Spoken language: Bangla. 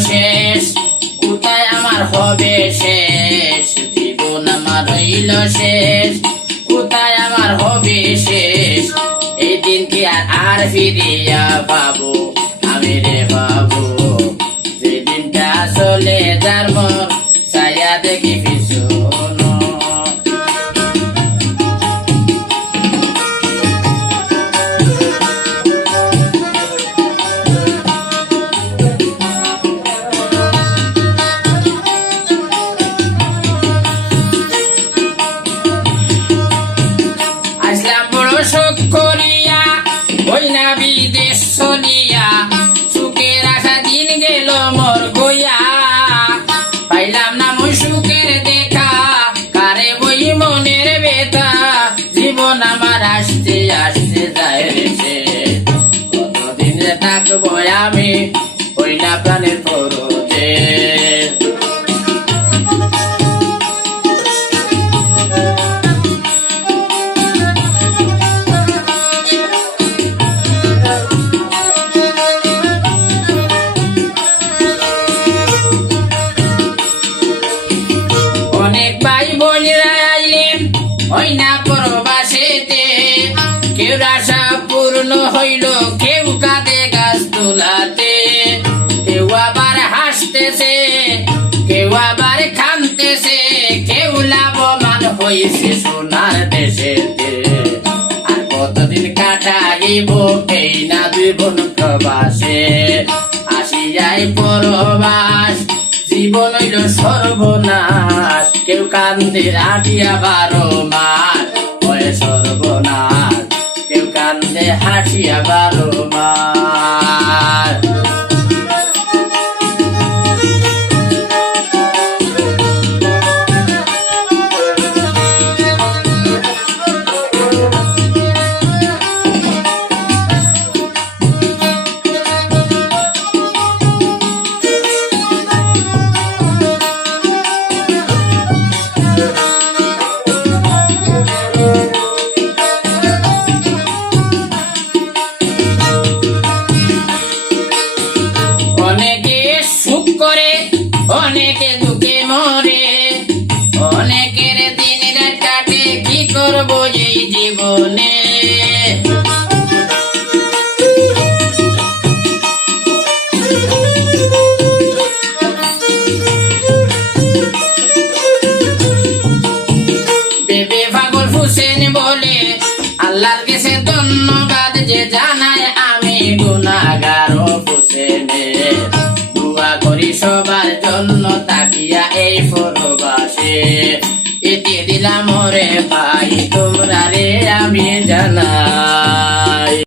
শেষ? কোথায় আমার হবে শেষ? জীবন আমার হইল শেষ। কোথায় আমার হবে শেষ? এই দিন কি আর ফিরিয়া পাবো? শোক করিয়া, ওই না বিদেশ চলিয়া সুখের আশা দিন গেল মোর গইয়া। পাইলাম না মই সুখের দেখা, কারে বই মনের বেতা জীবন আমার আসতে আসতে যায় রে কতদিন থাকব আমি ওই না প্রাণের পরতে আশা পূর্ণ হইল, কেউ কাঁদে গাছ তোলাতে। কেউ আবার হাসতেছে, কেউ আবার কানতেছে কেউ লাভবান হয়েছে সোনার আর কতদিন কাটাইব এই না দুই বোন প্রবাসে? আসি যাই পরবাস, জীবন হইল সর্বনাশ। কেউ কান্দে হাটিয়া বারো মাস হয় কেউ কান্দে হাটিয়া বারো মাস হুসেন বলে, আল্লাহর কাছে ধন্যবাদ যে জানায় আমি গুনাগার হুসেনে দোয়া করি সবার জন্য, তাকিয়া এই পরবাসে। এতে দিলাম রে ভাই, তোমরা রে আমি জানা